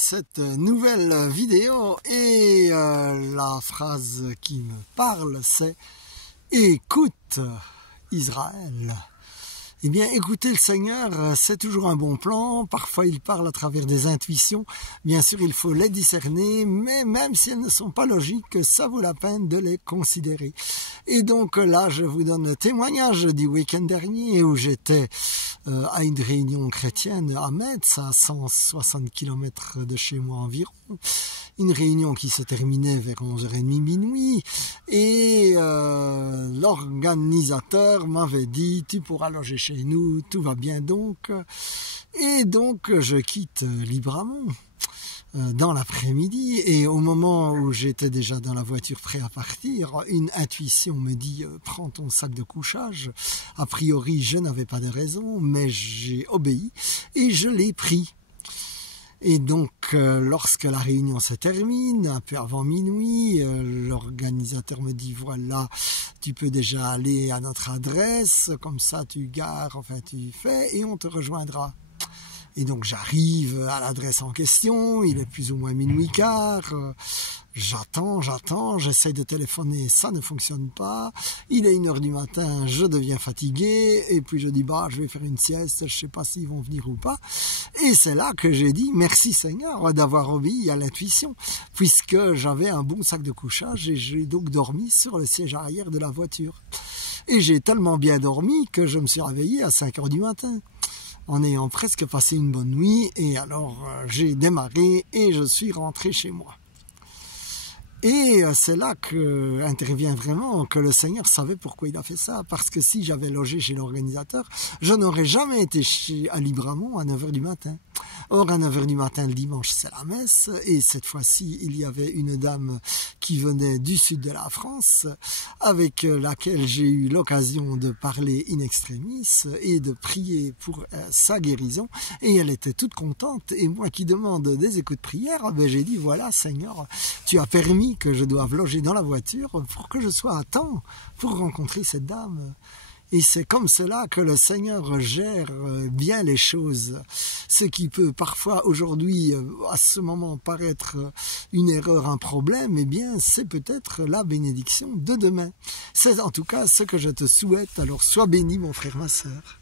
cette nouvelle vidéo et la phrase qui me parle c'est « Écoute Israël ». Eh bien, écouter le Seigneur, c'est toujours un bon plan. Parfois, il parle à travers des intuitions. Bien sûr, il faut les discerner, mais même si elles ne sont pas logiques, ça vaut la peine de les considérer. Et donc là, je vous donne le témoignage du week-end dernier où j'étais à une réunion chrétienne à Metz, à 160 km de chez moi environ. Une réunion qui se terminait vers 11h30 minuit. Et l'organisateur m'avait dit « Tu pourras loger chez nous, tout va bien donc ». Et donc je quitte Libramont dans l'après-midi et au moment où j'étais déjà dans la voiture prêt à partir, une intuition me dit « Prends ton sac de couchage ». A priori, je n'avais pas de raison, mais j'ai obéi et je l'ai pris. Et donc, lorsque la réunion se termine, un peu avant minuit, l'organisateur me dit « Voilà, tu peux déjà aller à notre adresse, comme ça tu gares, enfin tu fais, et on te rejoindra ». Et donc j'arrive à l'adresse en question, il est plus ou moins minuit quart, j'attends, j'essaie de téléphoner, ça ne fonctionne pas, il est 1h du matin, je deviens fatigué, et puis je dis bah je vais faire une sieste, je sais pas s'ils vont venir ou pas, et c'est là que j'ai dit merci Seigneur d'avoir obéi à l'intuition, puisque j'avais un bon sac de couchage et j'ai donc dormi sur le siège arrière de la voiture. Et j'ai tellement bien dormi que je me suis réveillé à 5h du matin. En ayant presque passé une bonne nuit, et alors j'ai démarré et je suis rentré chez moi. Et c'est là que intervient vraiment que le Seigneur savait pourquoi il a fait ça, parce que si j'avais logé chez l'organisateur, je n'aurais jamais été à Libramont à 9h du matin. Or, à 9h du matin, le dimanche, c'est la messe, et cette fois-ci, il y avait une dame qui venait du sud de la France, avec laquelle j'ai eu l'occasion de parler in extremis et de prier pour sa guérison, et elle était toute contente, et moi qui demande des écoutes de prière, ben j'ai dit, voilà Seigneur, tu as permis que je doive loger dans la voiture pour que je sois à temps pour rencontrer cette dame. Et c'est comme cela que le Seigneur gère bien les choses. Ce qui peut parfois aujourd'hui, à ce moment, paraître une erreur, un problème, eh bien, c'est peut-être la bénédiction de demain. C'est en tout cas ce que je te souhaite. Alors, sois béni, mon frère, ma sœur.